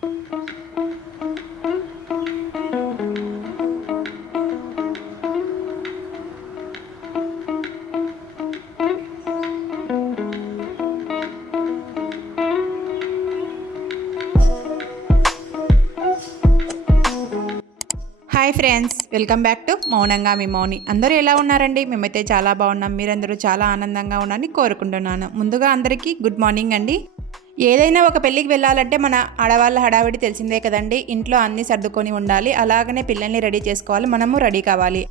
Hi friends, welcome back to మౌనంగా మీ మౌని. అందరూ ఎలా ఉన్నారండి? మేమైతే చాలా బాగున్నాం. మీరందరూ చాలా ఆనందంగా ఉన్నారని కోరుకుంటున్నాను. ముందుగా అందరికీ గుడ్ మార్నింగ్ అండి. ఏదైనా ఒక పెళ్ళికి వెళ్ళాలంటే మన ఆడవాళ్ళ హడావిడి తెలిసిందే కదండి. ఇంట్లో అన్నీ సర్దుకొని ఉండాలి, అలాగనే పిల్లల్ని రెడీ చేసుకోవాలి, మనము రెడీ కావాలి.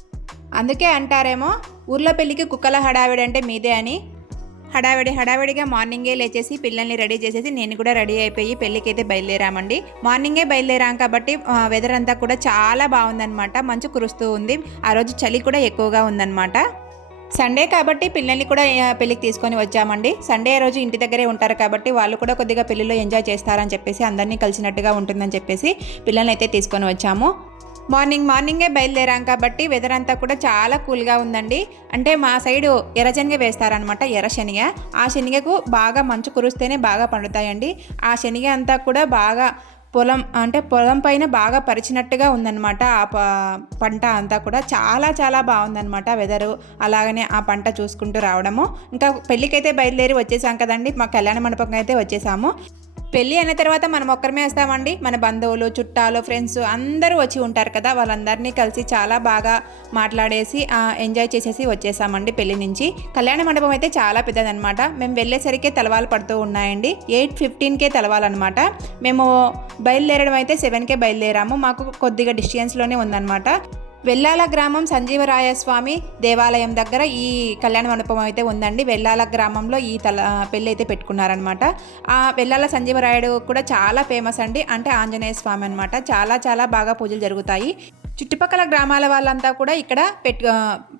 అందుకే అంటారేమో ఊర్లో పెళ్ళికి కుక్కల హడావిడి అంటే మీదే అని. హడావిడిగా మార్నింగే లేచేసి పిల్లల్ని రెడీ చేసేసి నేను కూడా రెడీ అయిపోయి పెళ్ళికైతే బయలుదేరామండి. మార్నింగే బయలుదేరాం కాబట్టి వెదర్ అంతా కూడా చాలా బాగుందనమాట. మంచు కురుస్తూ ఉంది. ఆ రోజు చలి కూడా ఎక్కువగా ఉందన్నమాట. సండే కాబట్టి పిల్లల్ని కూడా పెళ్ళికి తీసుకొని వచ్చామండి. సండే రోజు ఇంటి దగ్గరే ఉంటారు కాబట్టి వాళ్ళు కూడా కొద్దిగా పెళ్ళిలో ఎంజాయ్ చేస్తారని చెప్పేసి, అందరినీ కలిసినట్టుగా ఉంటుందని చెప్పేసి పిల్లల్ని అయితే తీసుకొని వచ్చాము. మార్నింగే బయలుదేరాం కాబట్టి వెదర్ అంతా కూడా చాలా కూల్గా ఉందండి. అంటే మా సైడు ఎర్రశనగ వేస్తారనమాట, ఎర్రశనగ. ఆ శనగకు బాగా మంచు కురిస్తేనే బాగా పండుతాయండి. ఆ శనగ అంతా కూడా బాగా పొలం పైన బాగా పరిచినట్టుగా ఉందన్నమాట. ఆ పంట అంతా కూడా చాలా బాగుందన్నమాట వెదరు. అలాగనే ఆ పంట చూసుకుంటూ రావడము. ఇంకా పెళ్ళికైతే బయలుదేరి వచ్చేసాం కదండి. మా కళ్యాణ మండపం అయితే వచ్చేసాము. పెళ్ళి అయిన తర్వాత మనం ఒక్కరమే వస్తామండి. మన బంధువులు, చుట్టాలు, ఫ్రెండ్స్ అందరూ వచ్చి ఉంటారు కదా. వాళ్ళందరినీ కలిసి చాలా బాగా మాట్లాడేసి ఎంజాయ్ చేసేసి వచ్చేసామండి పెళ్లి నుంచి. కళ్యాణ మండపం అయితే చాలా పెద్దదనమాట. మేము వెళ్ళేసరికి తలవాలు పడుతూ ఉన్నాయండి. 8:15కే తలవాలన్నమాట. మేము బయలుదేరడం అయితే 7కే బయలుదేరాము. మాకు కొద్దిగా డిస్టెన్స్లోనే ఉందన్నమాట. వెల్లాల గ్రామం సంజీవరాయస్వామి దేవాలయం దగ్గర ఈ కళ్యాణ మండపం అయితే ఉందండి. వెల్లాల గ్రామంలో ఈ పెళ్ళి అయితే పెట్టుకున్నారనమాట. ఆ వెల్లాల సంజీవరాయుడు కూడా చాలా ఫేమస్ అండి. అంటే ఆంజనేయ స్వామి అనమాట. చాలా బాగా పూజలు జరుగుతాయి. చుట్టుపక్కల గ్రామాల వాళ్ళంతా కూడా ఇక్కడ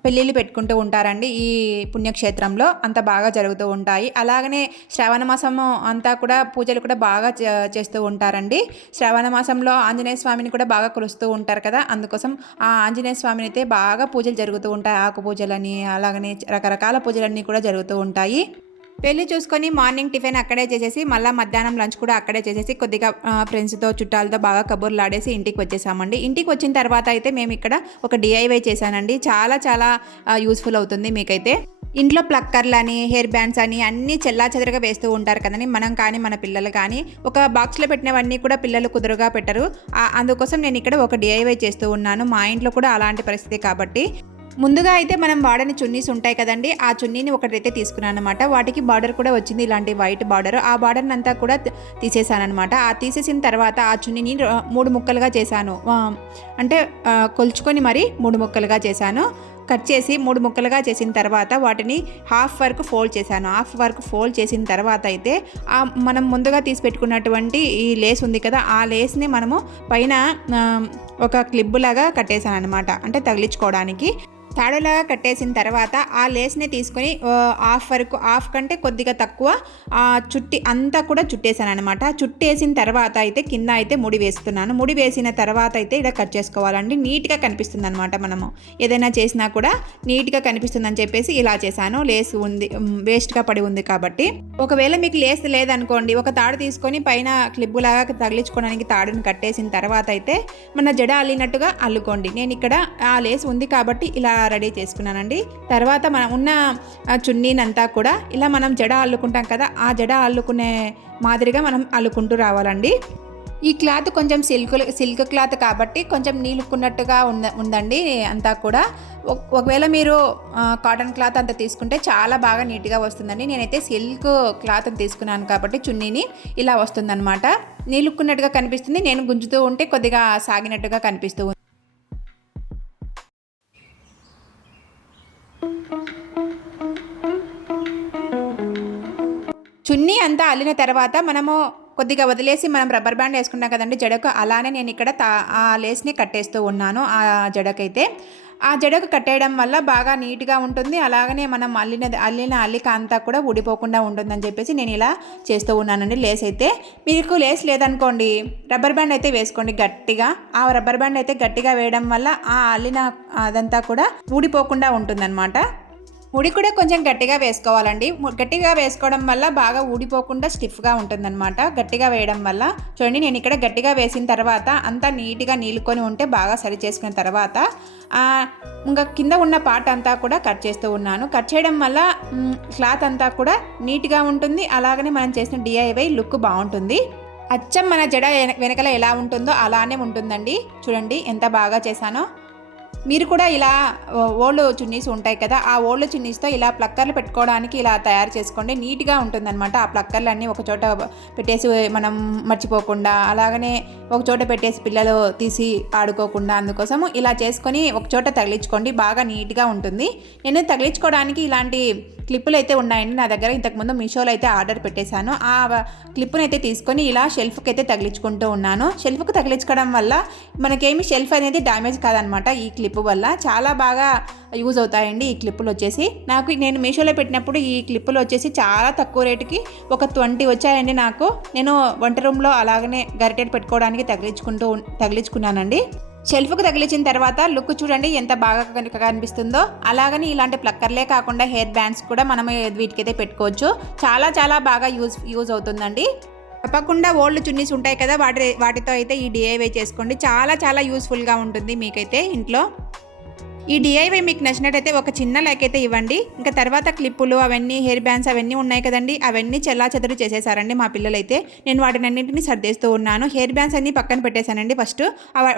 పెళ్ళిళ్ళు పెట్టుకుంటూ ఉంటారండి. ఈ పుణ్యక్షేత్రంలో అంత బాగా జరుగుతూ ఉంటాయి. అలాగనే శ్రావణ మాసము అంతా కూడా పూజలు కూడా బాగా చేస్తూ ఉంటారండి. శ్రావణ మాసంలో ఆంజనేయ స్వామిని కూడా బాగా కొలుస్తూ ఉంటారు కదా. అందుకోసం ఆ ఆంజనేయ స్వామిని అయితే బాగా పూజలు జరుగుతూ ఉంటాయి. ఆకు పూజలని, అలాగనే రకరకాల పూజలన్నీ కూడా జరుగుతూ ఉంటాయి. పెళ్ళి చూసుకొని మార్నింగ్ టిఫిన్ అక్కడే చేసేసి మళ్ళీ మధ్యాహ్నం లంచ్ కూడా అక్కడే చేసేసి కొద్దిగా ఫ్రెండ్స్తో, చుట్టాలతో బాగా కబుర్లు ఆడేసి ఇంటికి వచ్చేసామండి. ఇంటికి వచ్చిన తర్వాత అయితే మేము ఇక్కడ ఒక DIY చేశానండి. చాలా యూస్ఫుల్ అవుతుంది మీకైతే. ఇంట్లో ప్లక్కర్లని, హెయిర్ బ్యాండ్స్ అని అన్నీ చెల్లాచెదరగా వేస్తూ ఉంటారు కదండి. మనం కానీ మన పిల్లలు కానీ ఒక బాక్స్లో పెట్టినవన్నీ కూడా పిల్లలు కుదురుగా పెట్టరు. అందుకోసం నేను ఇక్కడ ఒక DIY చేస్తూ ఉన్నాను. మా ఇంట్లో కూడా అలాంటి పరిస్థితి కాబట్టి. ముందుగా అయితే మనం వాడని చున్నీస్ ఉంటాయి కదండి. ఆ చున్నీని ఒకటైతే తీసుకున్నాను అనమాట. వాటికి బార్డర్ కూడా వచ్చింది, ఇలాంటి వైట్ బార్డర్. ఆ బార్డర్ని అంతా కూడా తీసేసాను అనమాట. ఆ తీసేసిన తర్వాత ఆ చున్నీని 3 ముక్కలుగా చేశాను. అంటే కొలుచుకొని మరి 3 ముక్కలుగా చేశాను. కట్ చేసి 3 ముక్కలుగా చేసిన తర్వాత వాటిని హాఫ్ వరకు ఫోల్డ్ చేశాను. హాఫ్ వరకు ఫోల్డ్ చేసిన తర్వాత అయితే మనం ముందుగా తీసి పెట్టుకున్నటువంటి ఈ లేస్ ఉంది కదా, ఆ లేస్ని మనము పైన ఒక క్లిబ్బులాగా కట్టేశాను అనమాట. అంటే తగిలించుకోవడానికి తాడులాగా కట్టేసిన తర్వాత ఆ లేస్ని తీసుకొని హాఫ్ కంటే కొద్దిగా తక్కువ చుట్టి అంతా కూడా చుట్టేసాను అనమాట. చుట్టేసిన తర్వాత అయితే కింద అయితే ముడి వేస్తున్నాను. ముడి వేసిన తర్వాత అయితే ఇలా కట్ చేసుకోవాలండి. నీట్గా కనిపిస్తుంది అనమాట. మనము ఏదైనా చేసినా కూడా నీట్గా కనిపిస్తుందని చెప్పేసి ఇలా చేశాను. లేస్ ఉంది, వేస్ట్గా పడి ఉంది కాబట్టి. ఒకవేళ మీకు లేస్ లేదనుకోండి, ఒక తాడు తీసుకొని పైన క్లిబ్బులాగా తగిలించుకోవడానికి తాడుని కట్టేసిన తర్వాత అయితే మన జడ అల్లినట్టుగా అల్లుకోండి. నేను ఇక్కడ ఆ లేస్ ఉంది కాబట్టి ఇలా రెడీ చేసుకున్నానండి. తర్వాత మనం ఉన్న చున్నీనంతా కూడా ఇలా మనం జడ అల్లుకుంటాం కదా, ఆ జడ అల్లుకునే మాదిరిగా మనం అల్లుకుంటూ రావాలండి. ఈ క్లాత్ కొంచెం సిల్క్ క్లాత్ కాబట్టి కొంచెం నీలుకున్నట్టుగా ఉందండి అంతా కూడా. ఒకవేళ మీరు కాటన్ క్లాత్ అంతా తీసుకుంటే చాలా బాగా నీట్గా వస్తుందండి. నేనైతే సిల్క్ క్లాత్ తీసుకున్నాను కాబట్టి చున్నీని ఇలా వస్తుందన్నమాట. నీలుకున్నట్టుగా కనిపిస్తుంది. నేను గుంజుతూ ఉంటే కొద్దిగా సాగినట్టుగా కనిపిస్తూ ఉంది. చున్నీ అంతా అల్లిన తర్వాత మనము కొద్దిగా వదిలేసి మనం రబ్బర్ బ్యాండ్ వేసుకుంటాం కదండి జడకు, అలానే నేను ఇక్కడ ఆ లేస్ని కట్టేస్తూ ఉన్నాను. ఆ జడకైతే ఆ జడకు కట్టేయడం వల్ల బాగా నీట్గా ఉంటుంది. అలాగనే మనం అల్లిన అల్లిక అంతా కూడా ఊడిపోకుండా ఉంటుందని చెప్పేసి నేను ఇలా చేస్తూ ఉన్నానండి. లేస్ అయితే మీకు లేస్ లేదనుకోండి, రబ్బర్ బ్యాండ్ అయితే వేసుకోండి గట్టిగా. ఆ రబ్బర్ బ్యాండ్ అయితే గట్టిగా వేయడం వల్ల ఆ అల్లిన అదంతా కూడా ఊడిపోకుండా ఉంటుందన్నమాట. ముడి కూడా కొంచెం గట్టిగా వేసుకోవాలండి. గట్టిగా వేసుకోవడం వల్ల బాగా ఊడిపోకుండా స్టిఫ్గా ఉంటుందన్నమాట. గట్టిగా వేయడం వల్ల చూడండి, నేను ఇక్కడ గట్టిగా వేసిన తర్వాత అంతా నీట్గా నీలుకొని ఉంటే బాగా సరి చేసుకున్న తర్వాత ఇంకా కింద ఉన్న పార్ట్ అంతా కూడా కట్ చేస్తూ ఉన్నాను. కట్ చేయడం వల్ల క్లాత్ అంతా కూడా నీట్గా ఉంటుంది. అలాగనే మనం చేసిన DIY లుక్ బాగుంటుంది. అచ్చం మన జడ వెనకల ఎలా ఉంటుందో అలానే ఉంటుందండి. చూడండి ఎంత బాగా చేశానో. మీరు కూడా ఇలా ఓల్డ్ చున్నీస్ ఉంటాయి కదా, ఆ ఓల్డ్ చున్నీస్తో ఇలా ప్లక్కర్లు పెట్టుకోవడానికి ఇలా తయారు చేసుకోండి. నీట్గా ఉంటుందన్నమాట. ఆ ప్లక్కర్లు అన్నీ ఒక చోట పెట్టేసి మనం మర్చిపోకుండా, అలాగనే ఒక చోట పెట్టేసి పిల్లలు తీసి ఆడుకోకుండా, అందుకోసము ఇలా చేసుకొని ఒక చోట తగిలించుకోండి. బాగా నీట్గా ఉంటుంది. నేను తగిలించుకోవడానికి ఇలాంటి క్లిప్పులు అయితే ఉన్నాయండి నా దగ్గర. ఇంతకుముందు మీషోలో అయితే ఆర్డర్ పెట్టేశాను. ఆ క్లిప్పును అయితే తీసుకొని ఇలా షెల్ఫ్కి అయితే తగిలించుకుంటూ ఉన్నాను. షెల్ఫ్కి తగిలించుకోవడం వల్ల మనకేమి షెల్ఫ్ అనేది డ్యామేజ్ కాదనమాట. ఈ క్లిప్ వల్ల చాలా బాగా యూజ్ అవుతాయండి ఈ క్లిప్పులు వచ్చేసి. నేను మీషోలో పెట్టినప్పుడు ఈ క్లిప్పులు వచ్చేసి చాలా తక్కువ రేటుకి ఒక 20 వచ్చాయండి నాకు. నేను వంట రూమ్లో అలాగనే గరిటెలు పెట్టుకోవడానికి తగిలించుకున్నానండి. షెల్ఫ్కి తగిలించిన తర్వాత లుక్ చూడండి ఎంత బాగా కనిపిస్తుందో. అలాగని ఇలాంటి ప్లక్కర్లే కాకుండా హెయిర్ బ్యాండ్స్ కూడా మనం వీటికైతే పెట్టుకోవచ్చు. చాలా బాగా యూజ్ అవుతుందండి. తప్పకుండా ఓల్డ్ చున్నీస్ ఉంటాయి కదా, వాటితో అయితే ఈ DIY చేసుకోండి. చాలా యూస్ఫుల్గా ఉంటుంది మీకైతే ఇంట్లో. ఈ DIY మీకు నచ్చినట్టయితే ఒక చిన్న లైక్ అయితే ఇవ్వండి. ఇంకా తర్వాత క్లిప్పులు అవన్నీ, హెయిర్ బ్యాండ్స్ అవన్నీ ఉన్నాయి కదండి, అవన్నీ చెల్లాచెదరు చేసేసారండి మా పిల్లలైతే. నేను వాటిని అన్నింటినీ సర్దేస్తూ ఉన్నాను. హెయిర్ బ్యాండ్స్ అన్నీ పక్కన పెట్టేశానండి. ఫస్ట్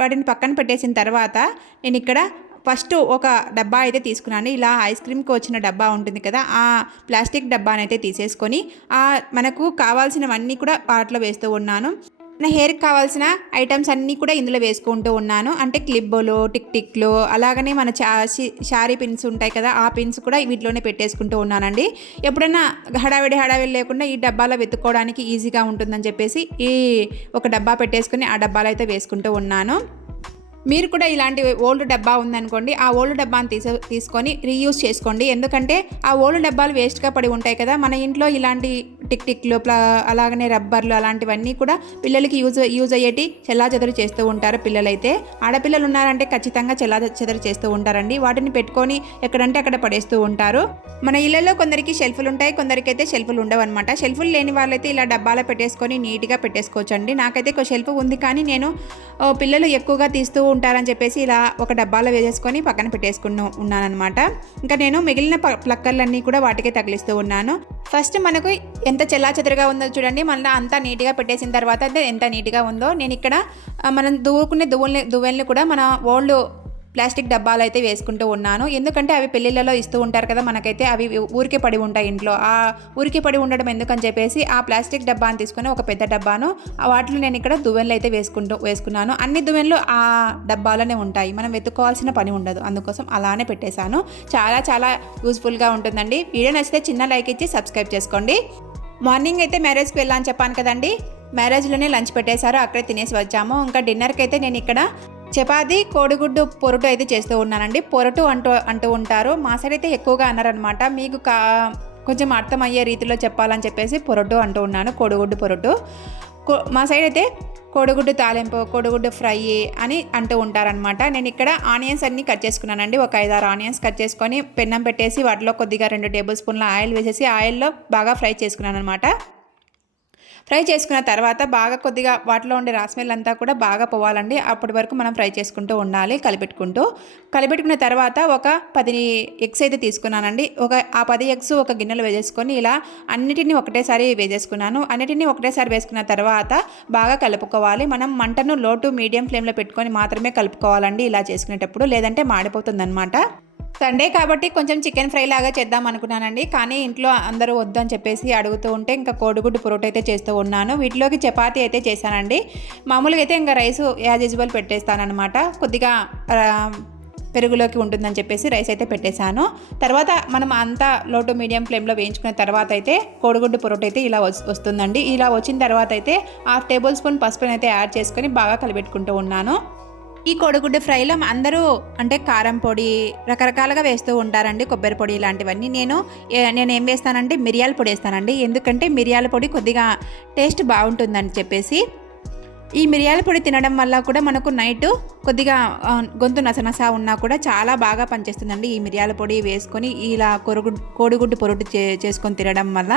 వాటిని పక్కన పెట్టేసిన తర్వాత నేను ఇక్కడ ఫస్ట్ ఒక డబ్బా అయితే తీసుకున్నాను. ఇలా ఐస్ క్రీమ్కి వచ్చిన డబ్బా ఉంటుంది కదా, ఆ ప్లాస్టిక్ డబ్బానైతే తీసేసుకొని మనకు కావాల్సినవన్నీ కూడా వాటిలో వేస్తూ ఉన్నాను. నా హెయిర్కి కావాల్సిన ఐటమ్స్ అన్నీ కూడా ఇందులో వేసుకుంటూ ఉన్నాను. అంటే క్లిబ్బులు, టిక్లు, అలాగనే మన శారీ పిన్స్ ఉంటాయి కదా, ఆ పిన్స్ కూడా వీటిలోనే పెట్టేసుకుంటూ ఉన్నానండి. ఎప్పుడైనా హడావిడి లేకుండా ఈ డబ్బాలో వెతుక్కోవడానికి ఈజీగా ఉంటుందని చెప్పేసి ఈ ఒక డబ్బా పెట్టేసుకుని ఆ డబ్బాలో అయితే వేసుకుంటూ ఉన్నాను. మీరు కూడా ఇలాంటి ఓల్డ్ డబ్బా ఉందనుకోండి, ఆ ఓల్డ్ డబ్బాని తీసుకొని రీయూజ్ చేసుకోండి. ఎందుకంటే ఆ ఓల్డ్ డబ్బాలు వేస్ట్గా పడి ఉంటాయి కదా, మన ఇంట్లో ఇలాంటి టిక్లు అలాగనే రబ్బర్లు అలాంటివన్నీ కూడా పిల్లలకి యూజ్ అయ్యేటి చెల్లాచెదరు చేస్తూ ఉంటారు. పిల్లలైతే ఆడపిల్లలు ఉన్నారంటే ఖచ్చితంగా చెల్లాచెదరు చేస్తూ ఉంటారండి. వాటిని పెట్టుకొని ఎక్కడంటే అక్కడ పడేస్తూ ఉంటారు. మన ఇళ్లలో కొందరికి షెల్ఫ్లు ఉంటాయి, కొందరికైతే షెల్ఫ్లు ఉండవు అనమాట. షెల్ఫ్లు లేని వాళ్ళైతే ఇలా డబ్బాలో పెట్టేసుకొని నీట్గా పెట్టేసుకోవచ్చు అండి. నాకైతే ఒక షెల్ఫ్ ఉంది, కానీ నేను పిల్లలు ఎక్కువగా తీస్తూ ఉంటారని చెప్పేసి ఇలా ఒక డబ్బాలో వేసేసుకొని పక్కన ఉన్నానన్నమాట. ఇంకా నేను మిగిలిన ప్లక్కర్లన్నీ కూడా వాటికే తగిలిస్తూ ఉన్నాను. ఫస్ట్ మనకు ఎంత చెల్లాచెదరుగా ఉందో చూడండి. మళ్ళీ అంతా నీట్గా పెట్టేసిన తర్వాత అయితే ఎంత నీట్గా ఉందో. నేను ఇక్కడ మనం దూకునే దువ్వెల్ని కూడా మన ఓల్డ్ ప్లాస్టిక్ డబ్బాలు అయితే వేసుకుంటూ ఉన్నాను. ఎందుకంటే అవి పెళ్ళిళ్ళలో ఇస్తూ ఉంటారు కదా, మనకైతే అవి ఊరికే పడి ఉంటాయి ఇంట్లో. ఆ ఊరికే పడి ఉండడం ఎందుకని చెప్పేసి ఆ ప్లాస్టిక్ డబ్బాని తీసుకొని ఒక పెద్ద డబ్బాను వాటిలో నేను ఇక్కడ దువ్వెనలు అయితే వేసుకున్నాను. అన్ని దువ్వెనలు ఆ డబ్బాలోనే ఉంటాయి, మనం వెతుక్కోవాల్సిన పని ఉండదు. అందుకోసం అలానే పెట్టేశాను. చాలా యూస్ఫుల్గా ఉంటుందండి. వీడియో నచ్చితే చిన్న లైక్ ఇచ్చి సబ్స్క్రైబ్ చేసుకోండి. మార్నింగ్ అయితే మ్యారేజ్కి వెళ్ళాలని చెప్పాను కదండి, మ్యారేజ్లోనే లంచ్ పెట్టేశారు, అక్కడే తినేసి వచ్చాము. ఇంకా డిన్నర్కి అయితే నేను ఇక్కడ చపాతీ, కోడిగుడ్డు పొరటు అయితే చేస్తూ ఉన్నానండి. పొరటు అంటూ ఉంటారు, మా సైడ్ అయితే ఎక్కువగా అన్నారనమాట. మీకు కొంచెం అర్థమయ్యే రీతిలో చెప్పాలని చెప్పేసి పొరటు అంటూ ఉన్నాను. కోడిగుడ్డు పొరటు మా సైడ్ అయితే కోడిగుడ్డు తాలింపు, కోడిగుడ్డు ఫ్రై అని అంటూ ఉంటారనమాట. నేను ఇక్కడ ఆనియన్స్ అన్నీ కట్ చేసుకున్నానండి. ఒక 5-6 ఆనియన్స్ కట్ చేసుకొని పెన్నం పెట్టేసి వాటిలో కొద్దిగా 2 టేబుల్ స్పూన్ల ఆయిల్ వేసేసి ఆయిల్లో బాగా ఫ్రై చేసుకున్నాను అనమాట. ఫ్రై చేసుకున్న తర్వాత బాగా కొద్దిగా వాటిలో ఉండే రాస్మెల్ అంతా కూడా బాగా పోవాలండి. అప్పటి వరకు మనం ఫ్రై చేసుకుంటూ ఉండాలి కలిపెట్టుకున్న తర్వాత ఒక 10 ఎగ్స్ అయితే తీసుకున్నానండి. ఆ 10 ఎగ్స్ ఒక గిన్నెలో వేసేసుకొని ఇలా అన్నిటినీ ఒకటేసారి వేసేసుకున్నాను. అన్నిటినీ ఒకటేసారి వేసుకున్న తర్వాత బాగా కలుపుకోవాలి. మనం మంటను లో టు మీడియం ఫ్లేమ్లో పెట్టుకొని మాత్రమే కలుపుకోవాలండి ఇలా చేసుకునేటప్పుడు, లేదంటే మాడిపోతుందన్నమాట. సండే కాబట్టి కొంచెం చికెన్ ఫ్రై లాగా చేద్దాం అనుకున్నానండి, కానీ ఇంట్లో అందరూ వద్దని చెప్పేసి అడుగుతూ ఉంటే ఇంకా కోడిగుడ్డు పొరోటా అయితే చేస్తూ ఉన్నాను. వీటిలోకి చపాతీ అయితే చేశానండి. మామూలుగా అయితే ఇంకా రైస్ యాజ్ యూజువల్ పెట్టేస్తానమాట. కొద్దిగా పెరుగులోకి ఉంటుందని చెప్పేసి రైస్ అయితే పెట్టేశాను. తర్వాత మనం అంతా లో టు మీడియం ఫ్లేమ్లో వేయించుకున్న తర్వాత అయితే కోడిగుడ్డు పొరోటా అయితే ఇలా వస్తుందండి. ఇలా వచ్చిన తర్వాత అయితే 1/2 టేబుల్ స్పూన్ పసుపుని అయితే యాడ్ చేసుకొని బాగా కలిపెట్టుకుంటూ ఉన్నాను. ఈ కోడిగుడ్డు ఫ్రైలో అందరూ అంటే కారం పొడి రకరకాలుగా వేస్తూ ఉంటారండి, కొబ్బరి పొడి ఇలాంటివన్నీ. నేను ఏం వేస్తానంటే మిరియాల పొడి వేస్తానండి. ఎందుకంటే మిరియాల పొడి కొద్దిగా టేస్ట్ బాగుంటుందని చెప్పేసి ఈ మిరియాల పొడి తినడం వల్ల కూడా మనకు నైట్ కొద్దిగా గొంతు నసనస ఉన్నా కూడా చాలా బాగా పనిచేస్తుందండి. ఈ మిరియాల పొడి వేసుకొని ఇలా కోడిగుడ్డు పొరుటు చేసుకొని తినడం వల్ల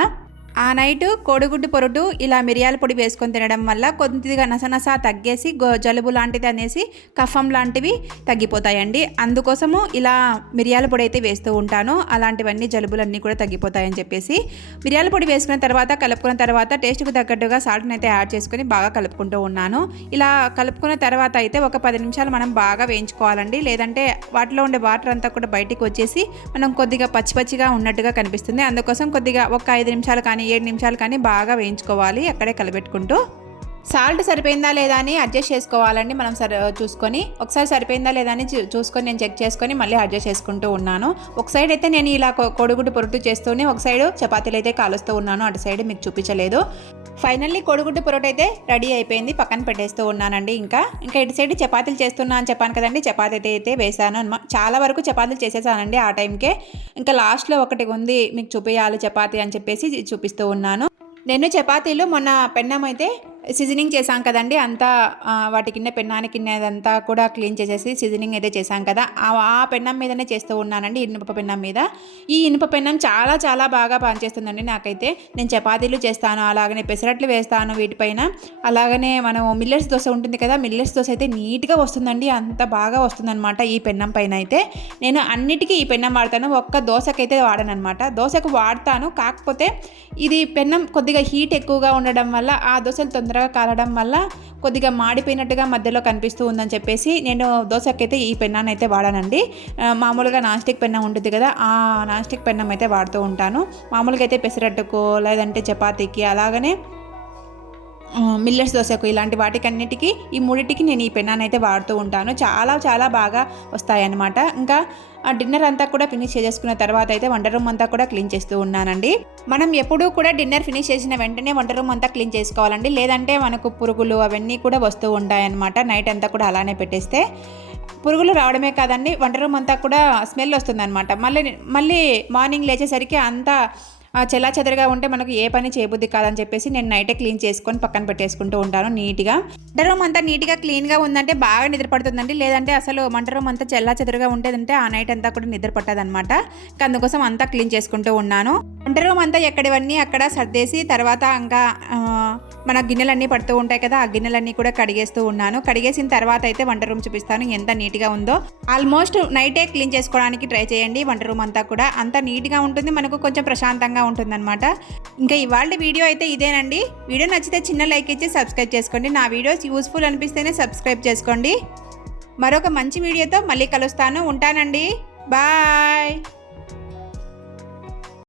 ఆ నైట్ కోడిగుడ్డు పొరుటు ఇలా మిరియాల పొడి వేసుకొని తినడం వల్ల కొద్దిగా నసనస తగ్గేసి జలుబు లాంటిది అనేసి కఫం లాంటివి తగ్గిపోతాయండి. అందుకోసము ఇలా మిరియాల పొడి అయితే వేస్తూ ఉంటాను. అలాంటివన్నీ జలుబులన్నీ కూడా తగ్గిపోతాయని చెప్పేసి మిరియాల పొడి వేసుకున్న తర్వాత కలుపుకున్న తర్వాత టేస్ట్కి తగ్గట్టుగా సాల్ట్ని అయితే యాడ్ చేసుకొని బాగా కలుపుకుంటూ ఉన్నాను. ఇలా కలుపుకున్న తర్వాత అయితే ఒక 10 నిమిషాలు మనం బాగా వేయించుకోవాలండి. లేదంటే వాటిలో ఉండే వాటర్ అంతా కూడా బయటికి వచ్చేసి మనం కొద్దిగా పచ్చిగా ఉన్నట్టుగా కనిపిస్తుంది. అందుకోసం కొద్దిగా ఒక 5 నిమిషాలు కానీ 7 నిమిషాలు కానీ బాగా వేయించుకోవాలి అక్కడే కలబెట్టుకుంటూ. సాల్ట్ సరిపోయిందా లేదా అని అడ్జస్ట్ చేసుకోవాలండి. మనం చూసుకొని ఒకసారి సరిపోయిందా లేదా అని చూసుకొని నేను చెక్ చేసుకొని మళ్ళీ అడ్జస్ట్ చేసుకుంటూ ఉన్నాను. ఒక సైడ్ అయితే నేను ఇలా కోడిగుడ్డు పొరుటు చేస్తూనే ఒక సైడ్ చపాతీలు అయితే కాలుస్తూ ఉన్నాను. అటు సైడ్ మీకు చూపించలేదు. ఫైనల్లీ కోడిగుడ్డు పొరోటా అయితే రెడీ అయిపోయింది. పక్కన పెట్టేస్తూ ఉన్నానండి. ఇంకా ఇటు సైడ్ చపాతీలు చేస్తున్నా అని చెప్పాను కదండి. చపాతీ అయితే వేసాను చాలా వరకు చపాతీలు చేసేసానండి ఆ టైంకే. ఇంకా లాస్ట్లో ఒకటి ఉంది మీకు చూపించాలి చపాతీ అని చెప్పేసి చూపిస్తూ ఉన్నాను. నేను చపాతీలు మొన్న పెన్నం అయితే సీజనింగ్ చేశాం కదండి. అంతా వాటి కింద పెన్నానికి కింద కూడా క్లీన్ చేసేసి సీజనింగ్ అయితే చేశాం కదా. ఆ పెన్నం మీదనే చేస్తూ ఉన్నానండి, ఇనుప పెన్నం మీద. ఈ ఇనుప పెన్నం చాలా చాలా బాగా పనిచేస్తుందండి నాకైతే. నేను చపాతీలు చేస్తాను, అలాగనే పెసరట్లు వేస్తాను వీటిపైన. అలాగనే మనం మిల్లెట్స్ దోశ ఉంటుంది కదా, మిల్లెట్స్ దోశ అయితే నీట్గా వస్తుందండి. అంత బాగా వస్తుందన్నమాట ఈ పెన్నం పైన అయితే. నేను అన్నిటికీ ఈ పెన్నం వాడతాను, ఒక్క దోశకైతే వాడను అనమాట. దోశకు వాడతాను, కాకపోతే ఇది పెన్నం కొద్దిగా హీట్ ఎక్కువగా ఉండడం వల్ల ఆ దోశలు తొందరగా కాలడం వల్ల కొద్దిగా మాడిపోయినట్టుగా మధ్యలో కనిపిస్తూ ఉందని చెప్పేసి నేను దోశకైతే ఈ పెన్నాన్ని అయితే వాడానండి. మామూలుగా నాన్ స్టిక్ పెన్నం ఉంటుంది కదా, ఆ నాన్ స్టిక్ పెన్నం అయితే వాడుతూ ఉంటాను. మామూలుగా అయితే పెసరట్టుకు లేదంటే చపాతీకి అలాగనే మిల్లెట్స్ దోశకు ఇలాంటి వాటికన్నిటికీ ఈ మూడింటికి నేను ఈ పెన్నాన్ని అయితే వాడుతూ ఉంటాను. చాలా చాలా బాగా వస్తాయన్నమాట. ఇంకా డిన్నర్ అంతా కూడా ఫినిష్ చేసేసుకున్న తర్వాత అయితే వంట రూమ్ అంతా కూడా క్లీన్ చేస్తూ ఉన్నానండి. మనం ఎప్పుడూ కూడా డిన్నర్ ఫినిష్ చేసిన వెంటనే వంట రూమ్ అంతా క్లీన్ చేసుకోవాలండి. లేదంటే మనకు పురుగులు అవన్నీ కూడా వస్తూ ఉంటాయన్నమాట. నైట్ అంతా కూడా అలానే పెట్టేస్తే పురుగులు రావడమే కాదండి, వంట రూమ్ అంతా కూడా స్మెల్ వస్తుందన్నమాట. మళ్ళీ మార్నింగ్ లేచేసరికి అంతా చెల్లా చెదరగా ఉంటే మనకు ఏ పని చేయబుద్ధి కాదని చెప్పేసి నేను నైటే క్లీన్ చేసుకొని పక్కన పెట్టేసుకుంటూ ఉంటాను నీట్గా. వంట రూమ్ అంతా నీట్గా క్లీన్గా ఉందంటే బాగా నిద్ర పడుతుందండి. లేదంటే అసలు వంట రూమ్ అంతా చెల్లా చెదరగా ఉంటేదంటే ఆ నైట్ అంతా కూడా నిద్ర పట్టదనమాట. అందుకోసం అంతా క్లీన్ చేసుకుంటూ ఉన్నాను. వంట రూమ్ అంతా ఎక్కడివన్నీ అక్కడ సర్దేసి తర్వాత ఇంకా మన గిన్నెలన్నీ పడుతూ ఉంటాయి కదా, ఆ గిన్నెలన్నీ కూడా కడిగేస్తూ ఉన్నాను. కడిగేసిన తర్వాత అయితే వంట రూమ్ చూపిస్తాను ఎంత నీట్గా ఉందో. ఆల్మోస్ట్ నైటే క్లీన్ చేసుకోవడానికి ట్రై చేయండి. వంట రూమ్ అంతా కూడా అంత నీట్గా ఉంటుంది, మనకు కొంచెం ప్రశాంతంగా ఉంటుందన్నమాట. ఇంకా ఇవాళ వీడియో అయితే ఇదేనండి. వీడియో నచ్చితే చిన్న లైక్ ఇచ్చి సబ్స్క్రైబ్ చేసుకోండి. నా వీడియోస్ యూస్ఫుల్ అనిపిస్తేనే సబ్స్క్రైబ్ చేసుకోండి. మరొక మంచి వీడియోతో మళ్ళీ కలుస్తాను. ఉంటానండి. బాయ్.